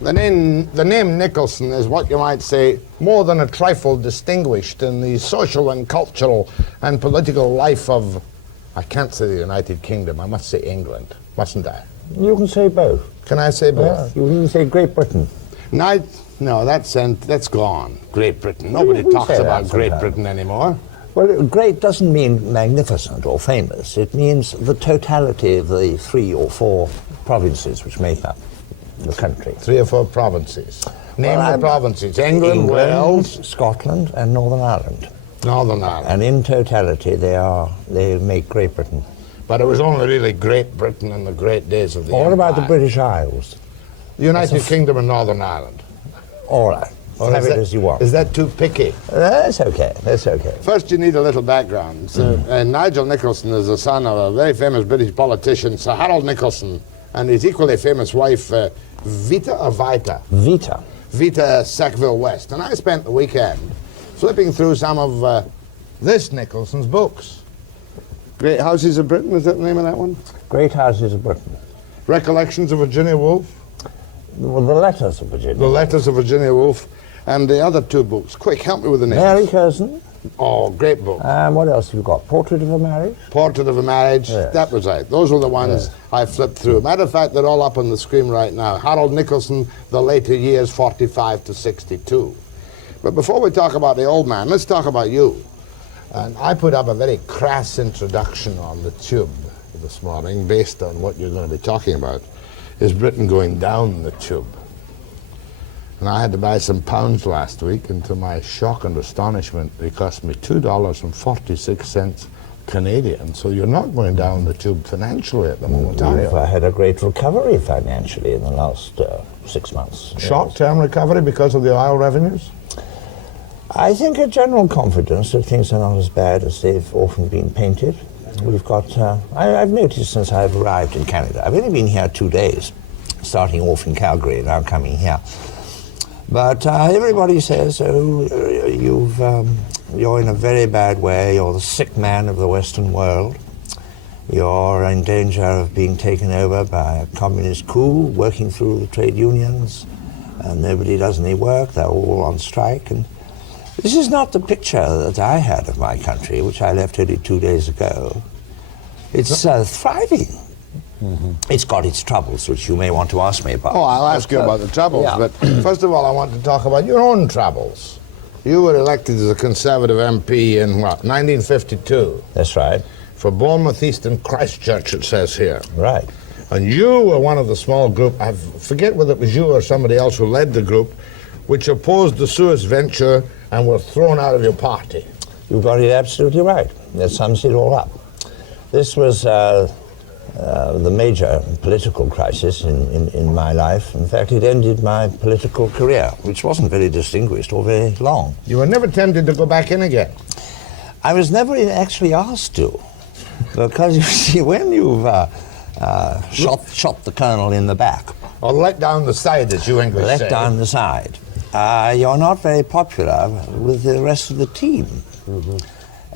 The name Nicholson is what you might say more than a trifle distinguished in the social and cultural and political life of, I can't say the United Kingdom, I must say England, mustn't I? You can say both. Can I say both? Yeah, you can say Great Britain. No, that's gone. Great Britain. Nobody talks about Great Britain anymore. Well, great doesn't mean magnificent or famous. It means the totality of the 3 or 4 provinces which make up the country. 3 or 4 provinces. Name the provinces. England, Wales, Scotland, and Northern Ireland. Northern Ireland. And in totality, they make Great Britain. But it was only really Great Britain in the great days of the What Empire. about the British Isles? The United Kingdom and Northern Ireland. All right. Have it as you want. Is that too picky? That's okay. That's okay. First, you need a little background. So, Nigel Nicolson is the son of a very famous British politician, Sir Harold Nicolson, and his equally famous wife, Vita or Vita? Vita. Vita Sackville-West. And I spent the weekend flipping through some of this Nicholson's books. Great Houses of Britain, is that the name of that one? Great Houses of Britain. Recollections of Virginia Woolf. Well, the Letters of Virginia. The Letters of Virginia Woolf. And the other 2 books. Quick, help me with the names. Mary Curzon. Oh, great book. What else have you got? Portrait of a Marriage? Portrait of a Marriage. Yes. That was right. Those were the ones I flipped through. Matter of fact, they're all up on the screen right now. Harold Nicolson, the later years, 45 to 62. But before we talk about the old man, let's talk about you. And I put up a very crass introduction on the Tube this morning based on what you're going to be talking about. Is Britain going down the Tube? And I had to buy some pounds last week, and to my shock and astonishment, they cost me $2.46 Canadian. So you're not going down the Tube financially at the moment, are you? I had a great recovery financially in the last 6 months. Short-term recovery because of the oil revenues? I think a general confidence that things are not as bad as they've often been painted. We've got, I've noticed since I've arrived in Canada, I've only been here 2 days, starting off in Calgary and now coming here. But everybody says, oh, you're in a very bad way, you're the sick man of the Western world, you're in danger of being taken over by a communist coup, working through the trade unions, and nobody does any work, they're all on strike. And this is not the picture that I had of my country, which I left only 2 days ago. It's thriving. It's got its troubles, which you may want to ask me about. Oh, I'll ask you about the troubles, but first of all, I want to talk about your own troubles. You were elected as a Conservative MP in, what, 1952? That's right. For Bournemouth East and Christchurch, it says here. Right. And you were one of the small group, I forget whether it was you or somebody else who led the group, which opposed the Suez venture and were thrown out of your party. You got it absolutely right. That sums it all up. This was the major political crisis in my life. In fact, it ended my political career, which wasn't very distinguished or very long. You were never tempted to go back in again? I was never actually asked to, because you see, when you've shot the colonel in the back, or let down the side, as you English say. Let down the side, you're not very popular with the rest of the team.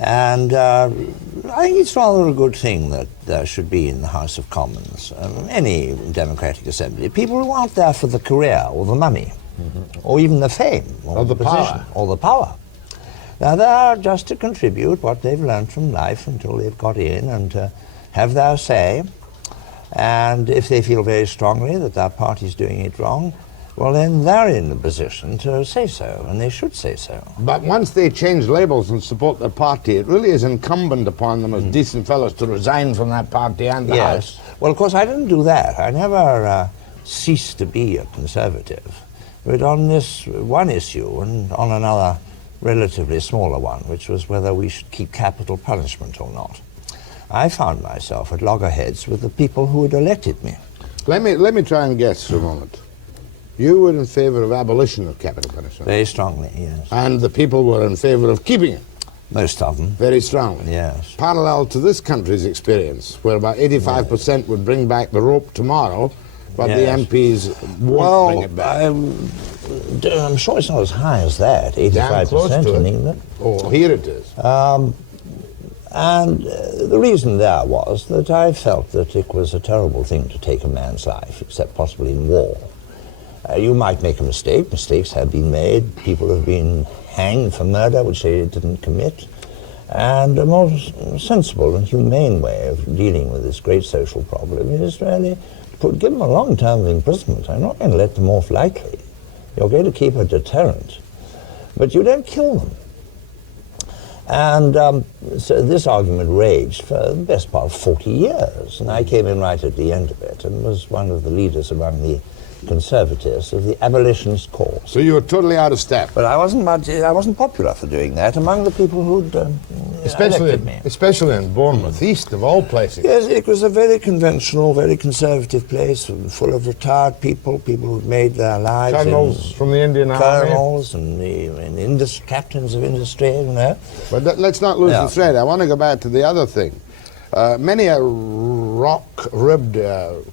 And I think it's rather a good thing that there should be in the House of Commons, any democratic assembly, people who aren't there for the career or the money, or even the fame, or the position, power. or the power. Now they're just to contribute what they've learned from life until they've got in and have their say. And if they feel very strongly that their party's doing it wrong, well, then they're in the position to say so, and they should say so. But once they change labels and support their party, it really is incumbent upon them as decent fellows to resign from that party and the House. Well, of course, I didn't do that. I never ceased to be a Conservative. But on this one issue, and on another relatively smaller one, which was whether we should keep capital punishment or not, I found myself at loggerheads with the people who had elected me. Let me try and guess for a moment. You were in favor of abolition of capital punishment. Very strongly, yes. And the people were in favor of keeping it. Most of them. Very strongly. Yes. Parallel to this country's experience, where about 85% would bring back the rope tomorrow, but the MPs won't bring it back. I'm sure it's not as high as that, 85% in England. Oh, here it is. And the reason there was that I felt that it was a terrible thing to take a man's life, except possibly in war. You might make a mistake. Mistakes have been made. People have been hanged for murder, which they didn't commit. And a more sensible and humane way of dealing with this great social problem is really to give them a long term of imprisonment. I'm not going to let them off lightly. You're going to keep a deterrent, but you don't kill them. And so this argument raged for the best part of 40 years, and I came in right at the end of it and was one of the leaders among the conservatives of the abolitionist cause. So you were totally out of step. But I wasn't popular for doing that among the people who'd elected me. Especially in Bournemouth East, of all places. Yes, it was a very conventional, very conservative place, full of retired people who'd made their lives. Colonels from the Indian Army. Colonels and captains of industry, you know. But let's not lose the thread. I want to go back to the other thing. Many a rock-ribbed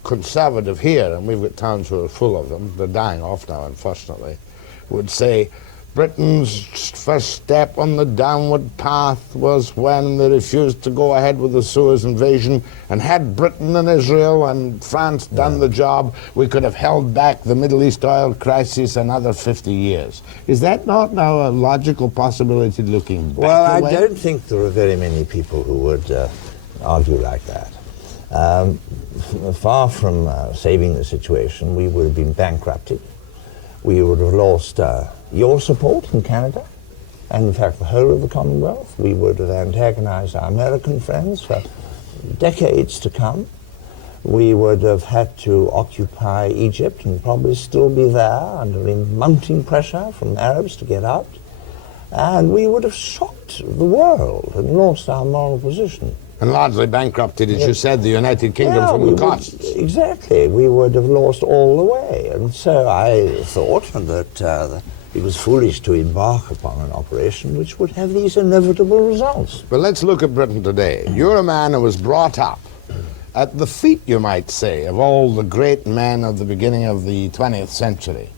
conservative here, and we've got towns who are full of them, they're dying off now, unfortunately, would say Britain's first step on the downward path was when they refused to go ahead with the Suez invasion, and had Britain and Israel and France done the job, we could have held back the Middle East oil crisis another 50 years. Is that not now a logical possibility looking back? Well, I don't think there are very many people who would argue like that. Far from saving the situation, we would have been bankrupted. We would have lost your support in Canada, and in fact the whole of the Commonwealth. We would have antagonized our American friends for decades to come. We would have had to occupy Egypt and probably still be there under mounting pressure from Arabs to get out. And we would have shocked the world and lost our moral position. And largely bankrupted, as you said, the United Kingdom from the costs. Exactly. We would have lost all the way. And so I thought that it was foolish to embark upon an operation which would have these inevitable results. But let's look at Britain today. You're a man who was brought up at the feet, you might say, of all the great men of the beginning of the 20th century.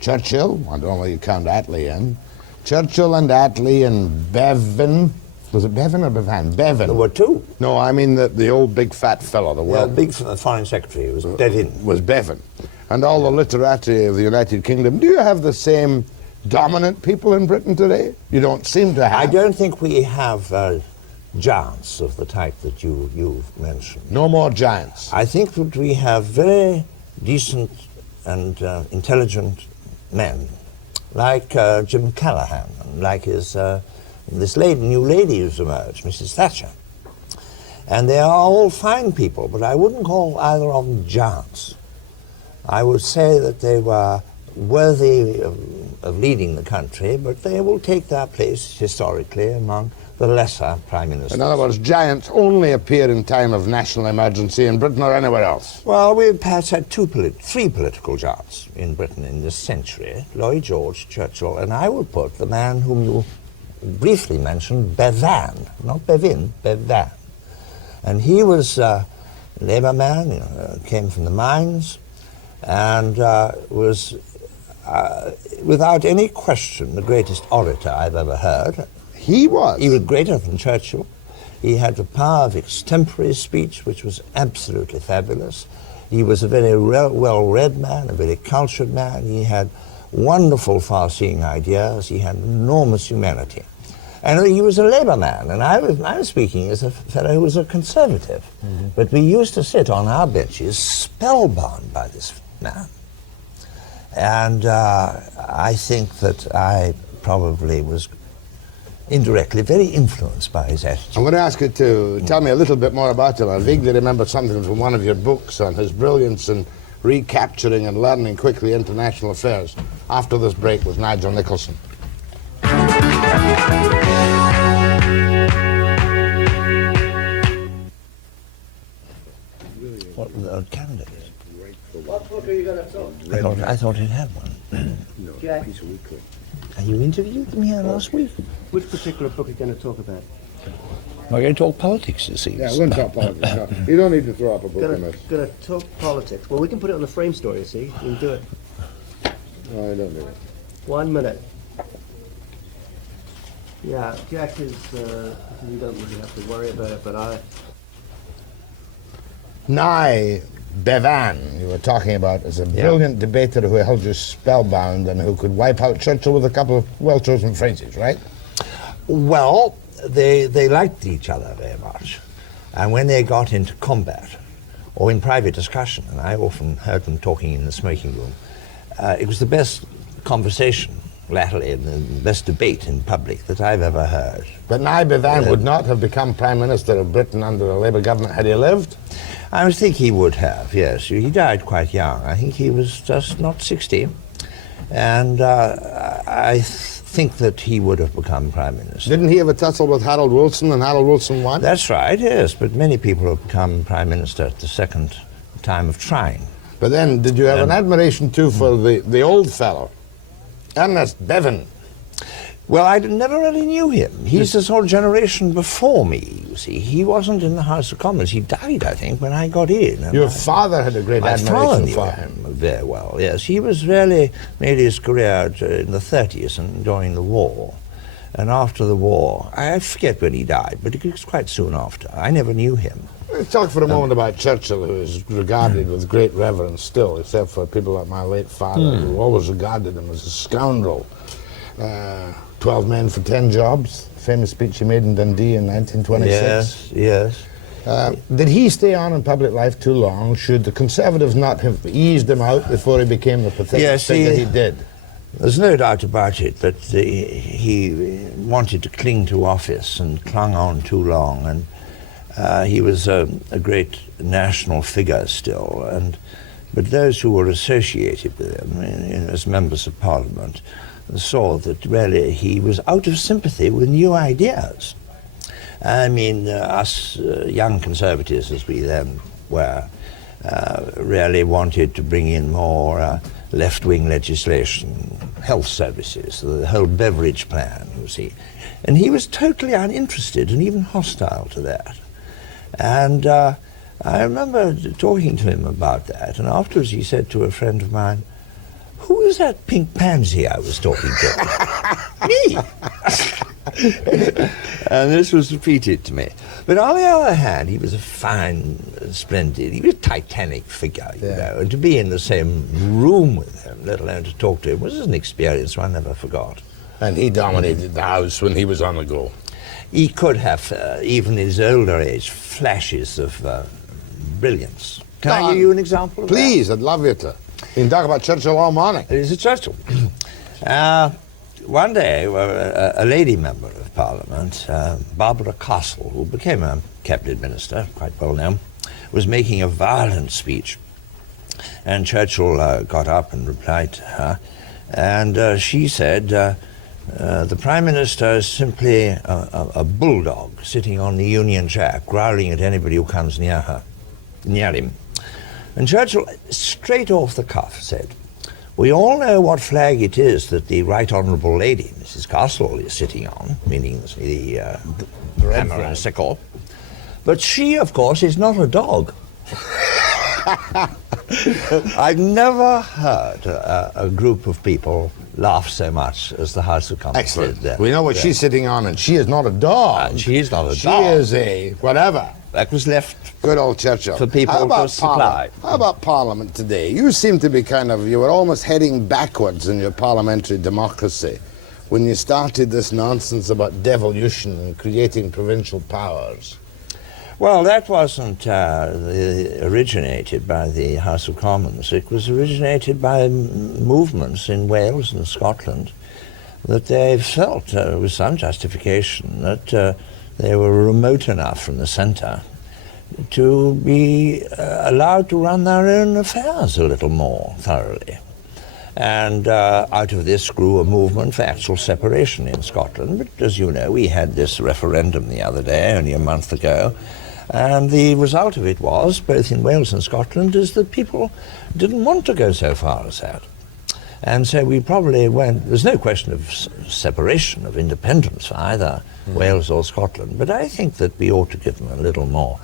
Churchill, I don't know whether you count Attlee in, Churchill and Attlee and Bevan. Was it Bevan or Bevan? Bevan. There were two. No, I mean the old big fat fellow. The big foreign secretary was Bevan. Was Bevan. And all the literati of the United Kingdom. Do you have the same dominant people in Britain today? You don't seem to have. I don't think we have giants of the type that you've mentioned. No more giants. I think that we have very decent and intelligent men, like Jim Callaghan, like his this new lady who's emerged, Mrs. Thatcher. And they are all fine people, but I wouldn't call either of them giants. I would say that they were worthy of leading the country, but they will take their place historically among the lesser prime ministers. In other words, giants only appear in time of national emergency in Britain or anywhere else. Well, we've perhaps had three political giants in Britain in this century: Lloyd George, Churchill, and I would put the man whom you briefly mentioned, Bevan, not Bevin, Bevan. And he was a Labour man, came from the mines, and was, without any question, the greatest orator I've ever heard. He was? He was greater than Churchill. He had the power of extempore speech, which was absolutely fabulous. He was a very well-read man, a very cultured man. He had wonderful far-seeing ideas. He had enormous humanity. And he was a Labour man, and I was speaking as a fellow who was a conservative. Mm-hmm. But we used to sit on our benches spellbound by this man. And I think that I probably was indirectly very influenced by his attitude. I'm going to ask you to tell me a little bit more about him. I vaguely remember something from one of your books on his brilliance in recapturing and learning quickly international affairs. After this break with Nigel Nicolson. What Canada? What book are you going to talk? I thought it had one. No, Jack. Piece of weekly. And you interviewed them here last week. Which particular book are you going to talk about? We're going to talk politics this evening. Yeah, we're going to talk politics. No, you don't need to throw up a book on us. Going to talk politics. Well, we can put it on the frame story, you see. You can do it. No, I don't need it. 1 minute. Yeah, Jack is, you don't really have to worry about it, but I... Bevan, you were talking about, as a brilliant debater who held you spellbound and who could wipe out Churchill with a couple of well-chosen phrases, right? Well, they liked each other very much. And when they got into combat or in private discussion, and I often heard them talking in the smoking room, it was the best conversation latterly, and the best debate in public that I've ever heard. But Nye Bevan would not have become Prime Minister of Britain under a Labour government had he lived? I think he would have, yes. He died quite young. I think he was just not 60. And I think that he would have become Prime Minister. Didn't he have a tussle with Harold Wilson, and Harold Wilson won? That's right, yes. But many people have become Prime Minister at the second time of trying. But then, did you have an admiration, too, for the old fellow, Ernest Bevin? Well, I never really knew him. He's this whole generation before me, you see. He wasn't in the House of Commons. He died, I think, when I got in. Your father had a great admiration for him. Very well, yes. He was really made his career in the 30s and during the war. And after the war, I forget when he died, but it was quite soon after. I never knew him. Let's talk for a moment about Churchill, who is regarded with great reverence still, except for people like my late father, who always regarded him as a scoundrel. 12 men for 10 jobs, famous speech he made in Dundee in 1926. Yes. Did he stay on in public life too long? Should the Conservatives not have eased him out before he became the pathetic figure he did? There's no doubt about it, but he wanted to cling to office and clung on too long, and he was a great national figure still, but those who were associated with him as members of Parliament saw that really he was out of sympathy with new ideas. I mean, us young Conservatives, as we then were, really wanted to bring in more left-wing legislation, health services, the whole beverage plan, you see. And he was totally uninterested and even hostile to that. And I remember talking to him about that, and afterwards he said to a friend of mine, "Who is that pink pansy I was talking to?" Me! And this was repeated to me. But on the other hand, he was a fine, splendid, he was a titanic figure, you know, and to be in the same room with him, let alone to talk to him, was an experience I never forgot. And he dominated the House when he was on the go. He could have, even in his older age, flashes of brilliance. Can I give you an example of that? Please, I'd love you to. You can talk about Churchill all morning. It is a Churchill. One day, a lady member of Parliament, Barbara Castle, who became a cabinet minister, quite well known, was making a violent speech. And Churchill got up and replied to her. And she said, the Prime Minister is simply a bulldog sitting on the Union Jack, growling at anybody who comes near him. And Churchill, straight off the cuff, said, "We all know what flag it is that the Right Honourable Lady, Mrs. Castle, is sitting on," meaning the hammer and sickle. "But she, of course, is not a dog." I've never heard a group of people laugh so much as the House of Commons. Excellent. Did. We know what she's sitting on, and she is not a dog. She is not a dog. She is a whatever. That was left Good old Churchill. for people to supply. How about Parliament today? You seem to be you were almost heading backwards in your parliamentary democracy when you started this nonsense about devolution and creating provincial powers. Well, that wasn't originated by the House of Commons. It was originated by movements in Wales and Scotland that they felt, with some justification, that they were remote enough from the centre to be allowed to run their own affairs a little more thoroughly. And out of this grew a movement for actual separation in Scotland. But as you know, we had this referendum the other day, only a month ago, and the result of it was, both in Wales and Scotland, is that people didn't want to go so far as that. And so we probably went, there's no question of separation, of independence for either Wales or Scotland, but I think that we ought to give them a little more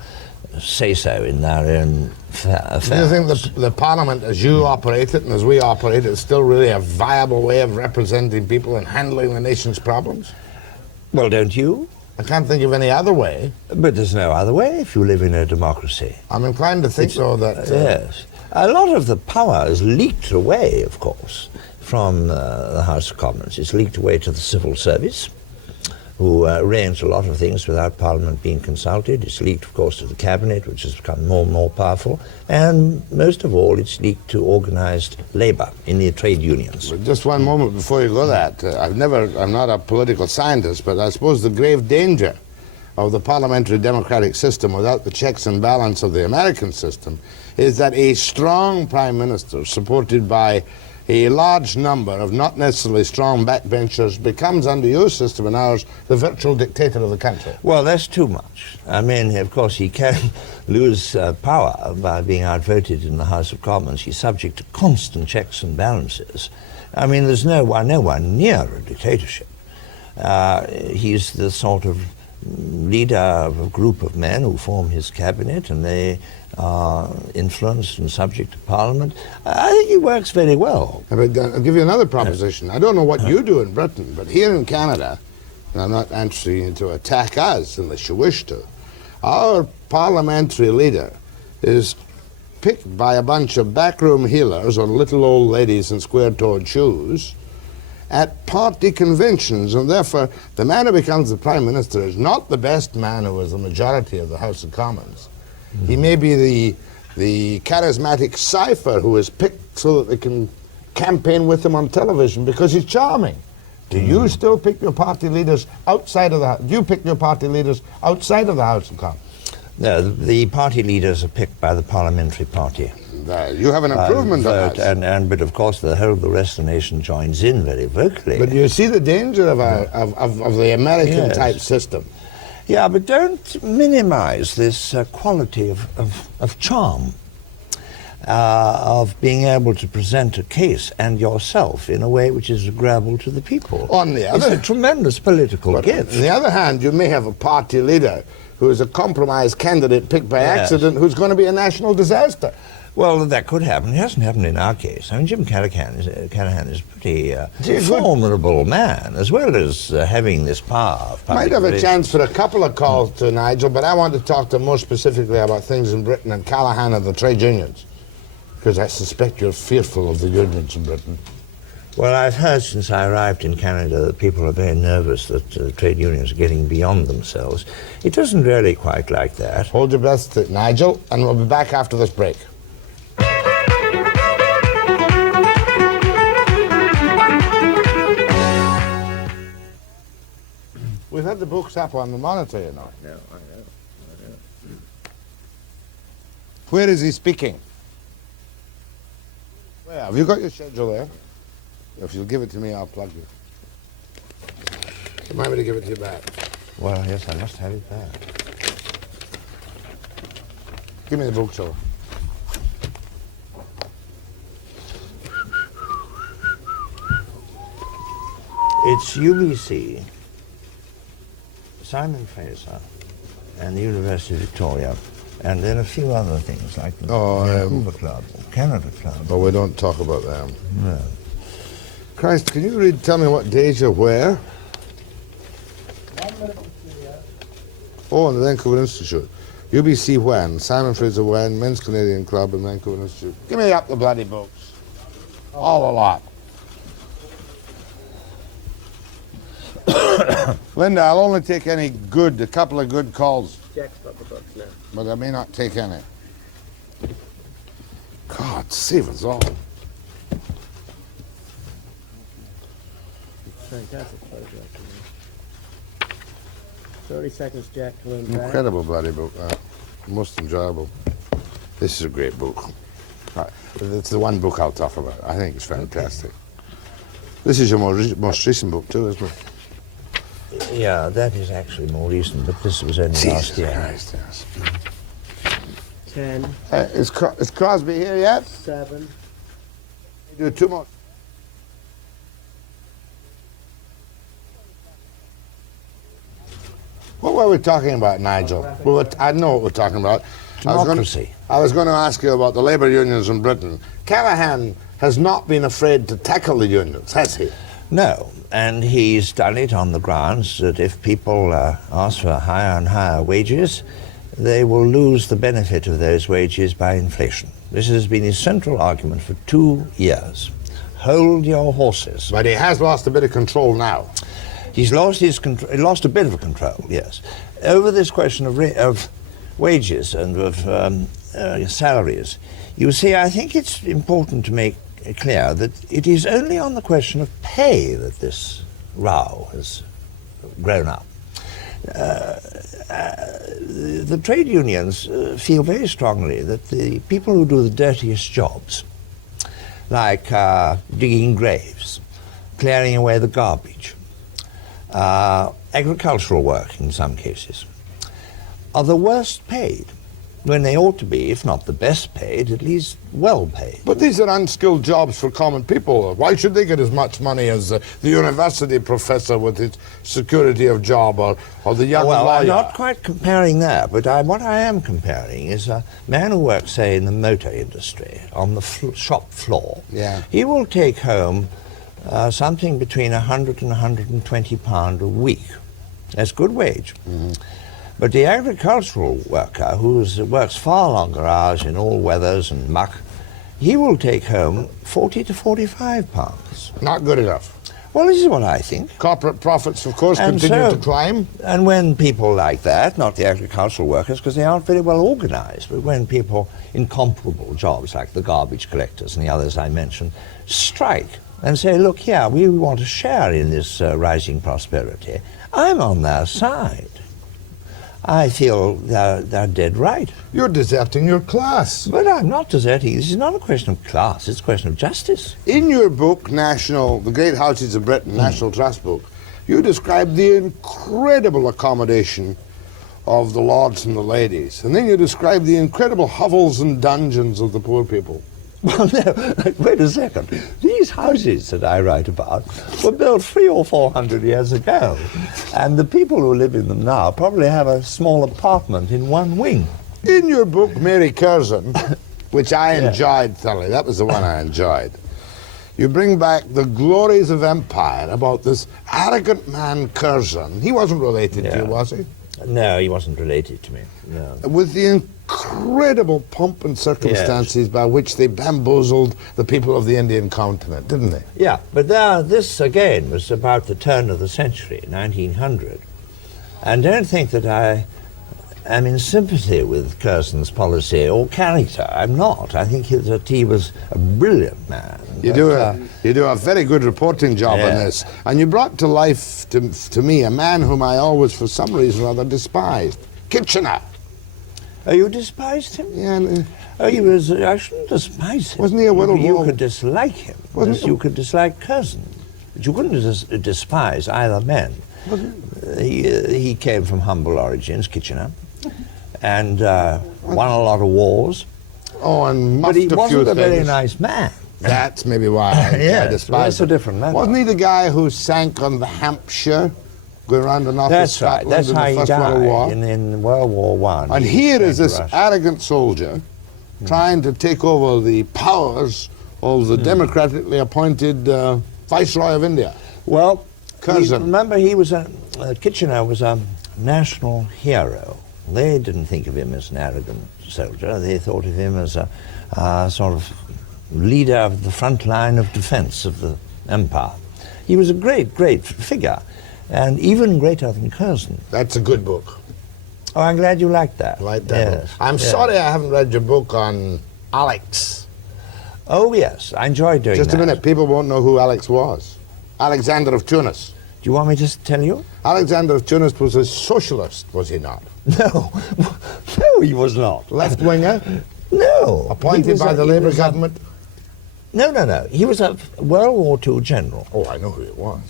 say-so in their own affairs. Do you think the Parliament, as you operate it and as we operate it, is still really a viable way of representing people and handling the nation's problems? Well, don't you? I can't think of any other way. But there's no other way if you live in a democracy. I'm inclined to think, though, that... Yes. A lot of the power is leaked away, of course, from the House of Commons. It's leaked away to the civil service, who arrange a lot of things without Parliament being consulted. It's leaked, of course, to the Cabinet, which has become more and more powerful. And most of all, it's leaked to organised labour in the trade unions. Just one moment before you go that. I'm not a political scientist, but I suppose the grave danger of the parliamentary democratic system without the checks and balance of the American system is that a strong prime minister supported by a large number of not necessarily strong backbenchers becomes, under your system and ours, the virtual dictator of the country. Well, that's too much. I mean, of course, he can lose power by being outvoted in the House of Commons. He's subject to constant checks and balances. I mean, there's no one near a dictatorship. He's the sort of leader of a group of men who form his cabinet, and they are influenced and subject to Parliament. I think it works very well. I'll give you another proposition. I don't know what you do in Britain, but here in Canada, and I'm not answering you to attack us unless you wish to, our parliamentary leader is picked by a bunch of backroom healers or little old ladies in square-toed shoes at party conventions, and therefore the man who becomes the Prime Minister is not the best man who is the majority of the House of Commons. He may be the charismatic cipher who is picked so that they can campaign with him on television because he's charming. Do you still pick your party leaders outside of the House? Do you pick your party leaders outside of the House of Commons? No, the party leaders are picked by the parliamentary party. You have an improvement on that. But of course the whole of the rest of the nation joins in very vocally. But you see the danger of the American type system. Yeah, but don't minimize this quality of charm, of being able to present a case and yourself in a way which is agreeable to the people. On the other, it's a tremendous political gift. On the other hand, you may have a party leader who is a compromised candidate picked by accident who's going to be a national disaster. Well, that could happen. It hasn't happened in our case. I mean, Jim Callaghan is a pretty formidable man, as well as having this power of public Might have relations. a chance for a couple of calls to Nigel, but I want to talk to him more specifically about things in Britain and Callaghan and the trade unions, because I suspect you're fearful of the unions in Britain. Well, I've heard since I arrived in Canada that people are very nervous that trade unions are getting beyond themselves. It isn't really quite like that. Hold your breath, Nigel, and we'll be back after this break. We've had the books up on the monitor, you know. I know. Where is he speaking? Where? Have you got your schedule there? If you'll give it to me, I'll plug it. Remind me to give it to you back. Well, yes, I must have it back. Give me the book, so. It's UBC, Simon Fraser, and the University of Victoria, and then a few other things like the Vancouver Club, Canada Club. But we don't talk about them. No. Christ, can you tell me what days you're where? Oh, in the Vancouver Institute. UBC when? Simon Fraser when? Men's Canadian Club and Vancouver Institute. Give me up the bloody books. All a lot. Linda, I'll only take a couple of good calls. Jack's got the books now. But I may not take any. God save us all. Fantastic photograph. 30 seconds, Jack, to learn back. Incredible bloody book. Most enjoyable. This is a great book. It's the one book I'll talk about. I think it's fantastic. This is your most recent book too, isn't it? Yeah, that is actually more recent, but this was only last year. Christ, yes. 10. Is Crosby here yet? 7. Do 2 more. What were we talking about, Nigel? I know what we're talking about. Democracy. I was going to ask you about the labour unions in Britain. Callaghan has not been afraid to tackle the unions, has he? No, and he's done it on the grounds that if people ask for higher and higher wages, they will lose the benefit of those wages by inflation. This has been his central argument for 2 years. Hold your horses. But he has lost a bit of control now. He's lost lost a bit of control, yes, over this question of wages and of salaries. You see, I think it's important to make clear that it is only on the question of pay that this row has grown up. The trade unions feel very strongly that the people who do the dirtiest jobs, like digging graves, clearing away the garbage, agricultural work in some cases, are the worst paid, when they ought to be, if not the best paid, at least well paid. But these are unskilled jobs for common people. Why should they get as much money as the university professor with his security of job, or the young lawyer? Well, I'm not quite comparing that, but what I am comparing is a man who works, say, in the motor industry, on the shop floor. Yeah. He will take home something between £100 and £120 a week. That's good wage. Mm-hmm. But the agricultural worker, who works far longer hours in all weathers and muck, he will take home £40 to £45. Not good enough. Well, this is what I think. Corporate profits, of course, And continue so- to climb. And when people like that, not the agricultural workers, because they aren't very well organised, but when people in comparable jobs, like the garbage collectors and the others I mentioned, strike and say, look here, we want a share in this rising prosperity, I'm on their side. I feel they're dead right. You're deserting your class. But I'm not deserting. This is not a question of class, it's a question of justice. In your book, The Great Houses of Britain, National Trust book, you describe the incredible accommodation of the lords and the ladies. And then you describe the incredible hovels and dungeons of the poor people. Well, no, wait a second. These houses that I write about were built 300 or 400 years ago. And the people who live in them now probably have a small apartment in one wing. In your book, Mary Curzon, which I enjoyed thoroughly, that was the one I enjoyed, you bring back the glories of empire about this arrogant man Curzon. He wasn't related to you, was he? No, he wasn't related to me, no. With the incredible pomp and circumstances by which they bamboozled the people of the Indian continent, didn't they? Yeah, but this again was about the turn of the century, 1900. And don't think that I am in sympathy with Curzon's policy or character. I'm not. I think that he was a brilliant man. You do a very good reporting job on this. And you brought to life to me a man whom I always, for some reason or other, despised. Kitchener. Oh, you despised him? Yeah. I shouldn't despise him. Wasn't he a little You more- could dislike him, as you could dislike Curzon. But you couldn't despise either man. He came from humble origins, Kitchener, and won a lot of wars. Oh, and But muffed he a few wasn't a very things. nice man. That's maybe why I Yes, despise that's a him. different matter. Wasn't he the guy who sank on the Hampshire, going around the north of That's right. Scotland That's in how the he First World War? died in World War One. And He here came is to this Russia. arrogant soldier trying to take over the powers of the democratically appointed Viceroy of India. Well, Curzon. remember Kitchener was a national hero. They didn't think of him as an arrogant soldier. They thought of him as a sort of leader of the front line of defense of the empire. He was a great, great figure, and even greater than Curzon. That's a good book. Oh, I'm glad you liked that. Like that. Yes. I'm sorry I haven't read your book on Alex. Oh, yes, I enjoyed doing Just that. a minute, people won't know who Alex was. Alexander of Tunis. Do you want me to tell you? Alexander of Tunis was a socialist, was he not? No, no, he was not. Left-winger, No. appointed by the Labour government. No. He was a World War II general. Oh, I know who it was.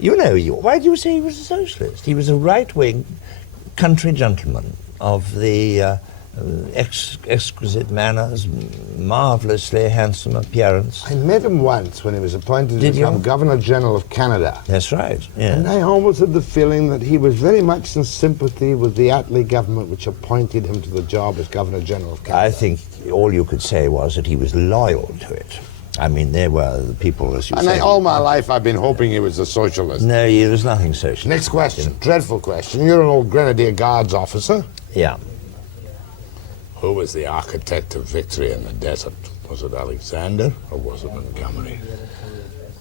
You know, why do you say he was a socialist? He was a right-wing country gentleman of the exquisite manners, marvelously handsome appearance. I met him once when he was appointed to Did you? become Governor General of Canada. That's right, yeah. And I always had the feeling that he was very much in sympathy with the Attlee government which appointed him to the job as Governor General of Canada. I think all you could say was that he was loyal to it. I mean, they were the people, as you say. All my life I've been hoping he was a socialist. No, he was nothing socialist. Next question, dreadful question. You're an old Grenadier Guards officer. Yeah. Who was the architect of victory in the desert? Was it Alexander or was it Montgomery?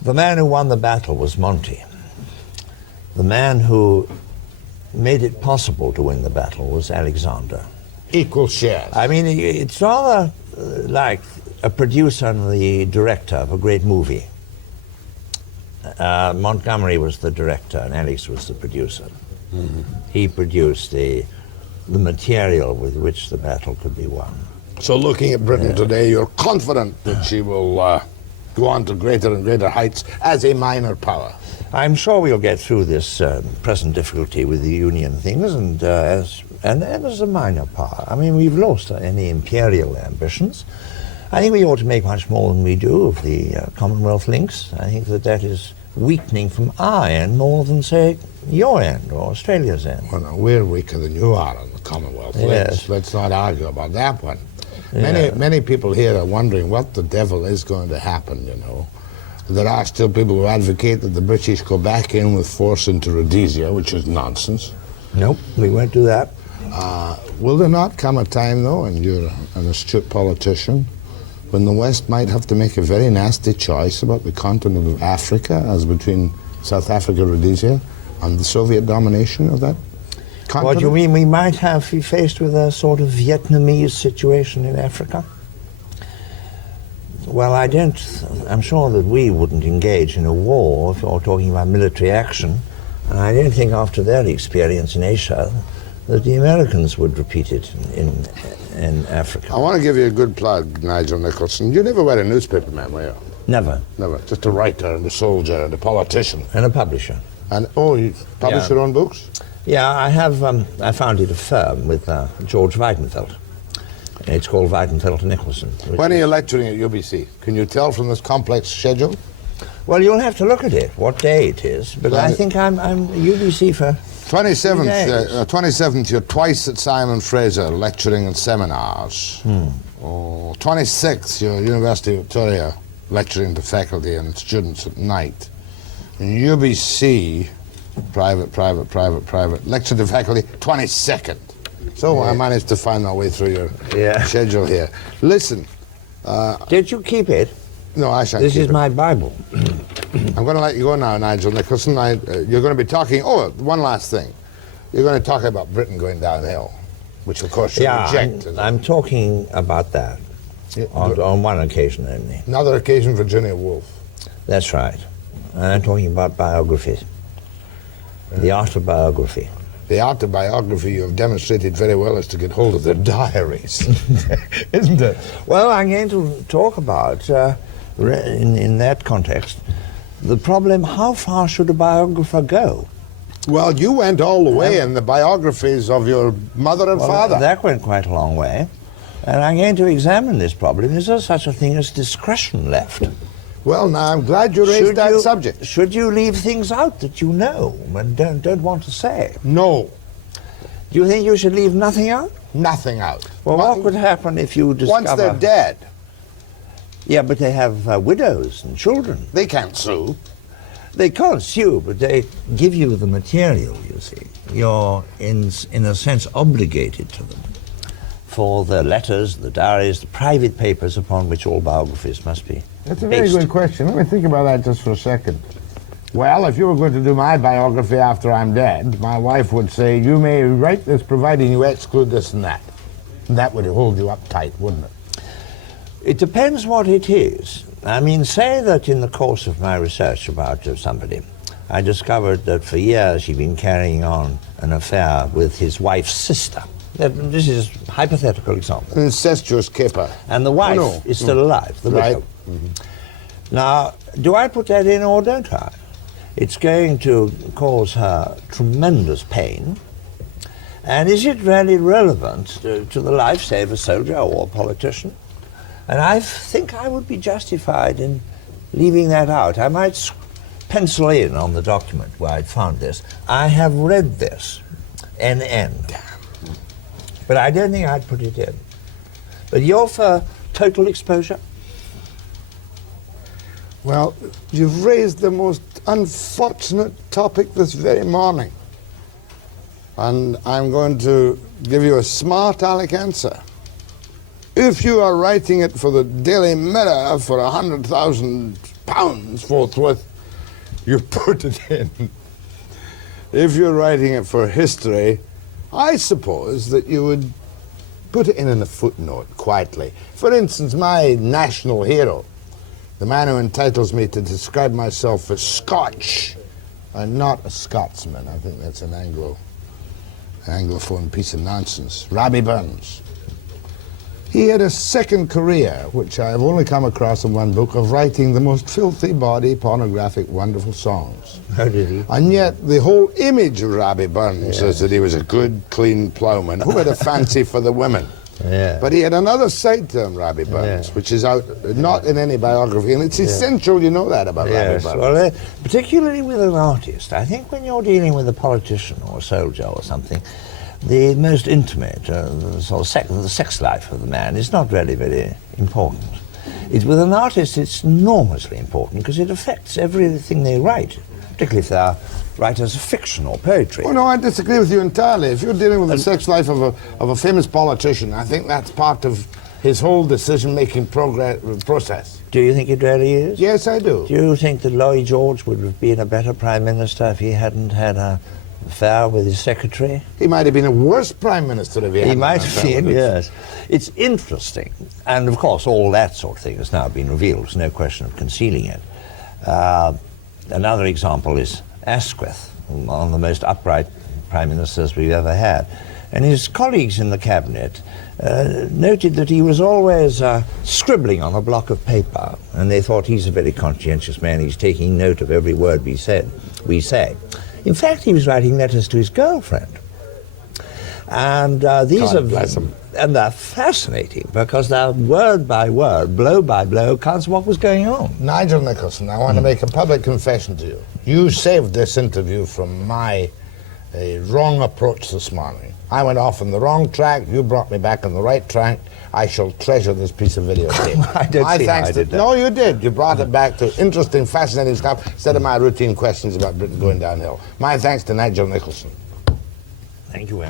The man who won the battle was Monty. The man who made it possible to win the battle was Alexander. Equal shares. I mean, it's rather like a producer and the director of a great movie. Montgomery was the director and Alex was the producer. Mm-hmm. He produced the material with which the battle could be won. So looking at Britain today, you're confident that she will go on to greater and greater heights as a minor power? I'm sure we'll get through this present difficulty with the Union things and as a minor power. I mean, we've lost any imperial ambitions. I think we ought to make much more than we do of the Commonwealth links. I think that is weakening from our end more than, say, your end or Australia's end. Well, no, we're weaker than you are on the Commonwealth links. Let's not argue about that one. Many people here are wondering what the devil is going to happen, you know. There are still people who advocate that the British go back in with force into Rhodesia, which is nonsense. Nope, we won't do that. Will there not come a time, though, and you're an astute politician, when the West might have to make a very nasty choice about the continent of Africa, as between South Africa, Rhodesia, and the Soviet domination of that continent? What do you mean we might be faced with a sort of Vietnamese situation in Africa? Well, I'm sure that we wouldn't engage in a war if you're talking about military action. And I don't think after their experience in Asia that the Americans would repeat it in Africa. I want to give you a good plug, Nigel Nicolson. You never were a newspaper man, were you? Never. Never. Just a writer and a soldier and a politician. And a publisher. And, you publish your own books? Yeah, I have. I founded a firm with George Weidenfeld. It's called Weidenfeld Nicolson. When are you lecturing at UBC? Can you tell from this complex schedule? Well, you'll have to look at it, what day it is. But I think I'm UBC for 27th, you're twice at Simon Fraser lecturing in seminars. 26th, you're at University of Victoria lecturing to faculty and students at night. In UBC, private, lecture to faculty, 22nd. So I managed to find my way through your schedule here. Listen. Did you keep it? No, I shan't. This is my Bible. I'm going to let you go now, Nigel Nicolson. You're going to be talking. Oh, one last thing. You're going to talk about Britain going downhill, which of course you reject. I'm talking about that on one occasion only. Another occasion, Virginia Woolf. That's right. And I'm talking about biographies. The art of biography. The art of biography you have demonstrated very well is to get hold of their diaries, isn't it? Well, I'm going to talk about, in that context, the problem, how far should a biographer go? Well, you went all the way in the biographies of your mother and father. That went quite a long way. And I'm going to examine this problem. Is there such a thing as discretion left? Well, now, I'm glad you raised that subject. Should you leave things out that you know and don't want to say? No. Do you think you should leave nothing out? Nothing out. Well, what would happen if you discover... Once they're dead. Yeah, but they have widows and children. They can't sue. They can't sue, but they give you the material, you see. You're, in a sense, obligated to them for the letters, the diaries, the private papers upon which all biographies must be That's a very good question. Let me think about that just for a second. Well, if you were going to do my biography after I'm dead, my wife would say, you may write this providing you exclude this and that. And that would hold you up tight, wouldn't it? It depends what it is. I mean, say that in the course of my research about somebody, I discovered that for years he'd been carrying on an affair with his wife's sister. This is a hypothetical example. An incestuous caper. And the wife is still alive, the widow. Now, do I put that in or don't I? It's going to cause her tremendous pain. And is it really relevant to the life, say, of a soldier or a politician? And I think I would be justified in leaving that out. I might pencil in on the document where I'd found this. I have read this, NN. But I don't think I'd put it in. But you're for total exposure? Well, you've raised the most unfortunate topic this very morning. And I'm going to give you a smart aleck answer. If you are writing it for the Daily Mirror for £100,000 forthwith, you put it in. If you're writing it for history, I suppose that you would put it in a footnote, quietly. For instance, my national hero, the man who entitles me to describe myself as Scotch and not a Scotsman. I think that's an Anglophone piece of nonsense. Robbie Burns. He had a second career, which I have only come across in one book, of writing the most filthy body, pornographic, wonderful songs. How did he? And yet the whole image of Robbie Burns is that he was a good, clean ploughman who had a fancy for the women. Yeah. But he had another side to him, Robbie Burns, which is out not in any biography, and it's essential you know that about Robbie Burns. Well, particularly with an artist, I think when you're dealing with a politician or a soldier or something, the most intimate, the sex life of the man is not really very important. With an artist, it's enormously important because it affects everything they write, particularly if they're writers of fiction or poetry. Oh, no, I disagree with you entirely. If you're dealing with the sex life of a famous politician, I think that's part of his whole decision-making process. Do you think it really is? Yes, I do. Do you think that Lloyd George would have been a better Prime Minister if he hadn't had an affair with his secretary? He might have been a worse Prime Minister if he hadn't. He might have been, yes. It's interesting. And, of course, all that sort of thing has now been revealed. There's no question of concealing it. Another example is Asquith, one of the most upright prime ministers we've ever had. And his colleagues in the cabinet noted that he was always scribbling on a block of paper, and they thought he's a very conscientious man, he's taking note of every word we say. In fact, he was writing letters to his girlfriend. And and they're fascinating because they're word by word, blow by blow accounts of what was going on. Nigel Nicolson, I want to make a public confession to you. You saved this interview from my wrong approach this morning. I went off on the wrong track, you brought me back on the right track. I shall treasure this piece of videotape. I don't see how I did that. No, you did. You brought it back to interesting, fascinating stuff instead of my routine questions about Britain going downhill. My thanks to Nigel Nicolson. Thank you, Will.